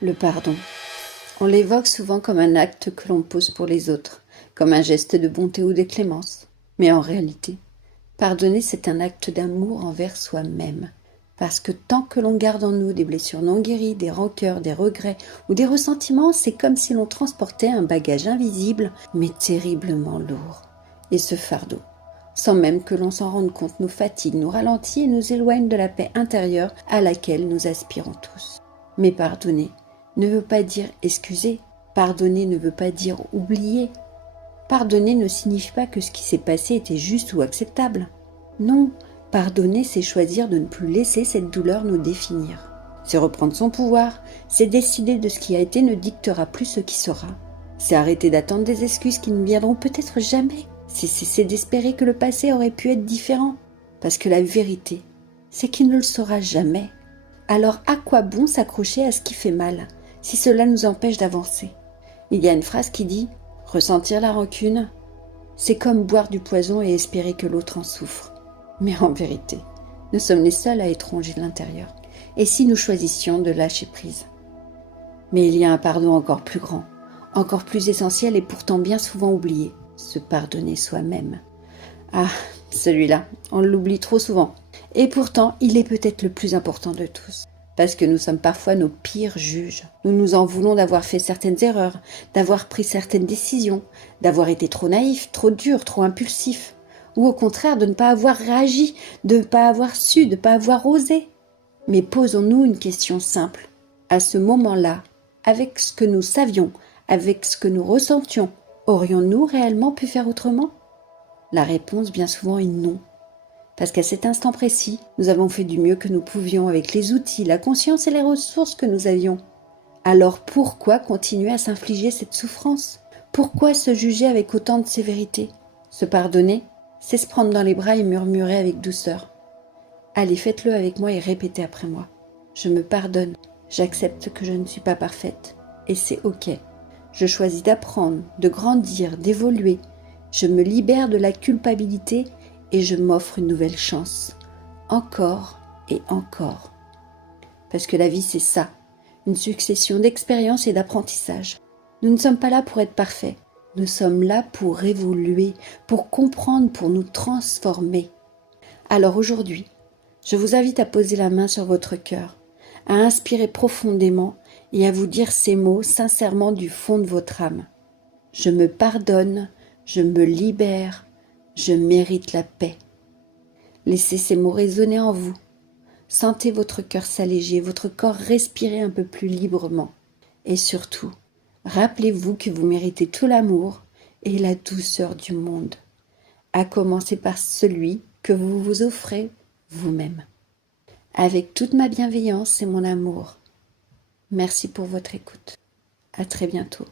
Le pardon. On l'évoque souvent comme un acte que l'on pose pour les autres, comme un geste de bonté ou de clémence. Mais en réalité, pardonner, c'est un acte d'amour envers soi-même. Parce que tant que l'on garde en nous des blessures non guéries, des rancœurs, des regrets ou des ressentiments, c'est comme si l'on transportait un bagage invisible, mais terriblement lourd. Et ce fardeau, sans même que l'on s'en rende compte, nous fatigue, nous ralentit et nous éloigne de la paix intérieure à laquelle nous aspirons tous. Mais pardonner ne veut pas dire excuser. Pardonner ne veut pas dire oublier. Pardonner ne signifie pas que ce qui s'est passé était juste ou acceptable. Non, pardonner, c'est choisir de ne plus laisser cette douleur nous définir. C'est reprendre son pouvoir, c'est décider de ce qui a été ne dictera plus ce qui sera. C'est arrêter d'attendre des excuses qui ne viendront peut-être jamais. C'est cesser d'espérer que le passé aurait pu être différent. Parce que la vérité, c'est qu'il ne le sera jamais. Alors à quoi bon s'accrocher à ce qui fait mal, si cela nous empêche d'avancer? Il y a une phrase qui dit « Ressentir la rancune, c'est comme boire du poison et espérer que l'autre en souffre. » Mais en vérité, nous sommes les seuls à être rongés de l'intérieur. Et si nous choisissions de lâcher prise? Mais il y a un pardon encore plus grand, encore plus essentiel et pourtant bien souvent oublié, se pardonner soi-même. Ah, celui-là, on l'oublie trop souvent. Et pourtant, il est peut-être le plus important de tous. Parce que nous sommes parfois nos pires juges. Nous nous en voulons d'avoir fait certaines erreurs, d'avoir pris certaines décisions, d'avoir été trop naïfs, trop durs, trop impulsifs. Ou au contraire, de ne pas avoir réagi, de ne pas avoir su, de ne pas avoir osé. Mais posons-nous une question simple. À ce moment-là, avec ce que nous savions, avec ce que nous ressentions, aurions-nous réellement pu faire autrement? La réponse bien souvent est non. Parce qu'à cet instant précis, nous avons fait du mieux que nous pouvions avec les outils, la conscience et les ressources que nous avions. Alors pourquoi continuer à s'infliger cette souffrance? Pourquoi se juger avec autant de sévérité? Se pardonner, c'est se prendre dans les bras et murmurer avec douceur. Allez, faites-le avec moi et répétez après moi. Je me pardonne, j'accepte que je ne suis pas parfaite. Et c'est ok. Je choisis d'apprendre, de grandir, d'évoluer. Je me libère de la culpabilité et je m'offre une nouvelle chance. Encore et encore. Parce que la vie, c'est ça. Une succession d'expériences et d'apprentissages. Nous ne sommes pas là pour être parfaits. Nous sommes là pour évoluer, pour comprendre, pour nous transformer. Alors aujourd'hui, je vous invite à poser la main sur votre cœur, à inspirer profondément et à vous dire ces mots sincèrement du fond de votre âme. Je me pardonne, je me libère, je mérite la paix. Laissez ces mots résonner en vous. Sentez votre cœur s'alléger, votre corps respirer un peu plus librement. Et surtout, rappelez-vous que vous méritez tout l'amour et la douceur du monde, à commencer par celui que vous vous offrez vous-même. Avec toute ma bienveillance et mon amour, merci pour votre écoute. À très bientôt.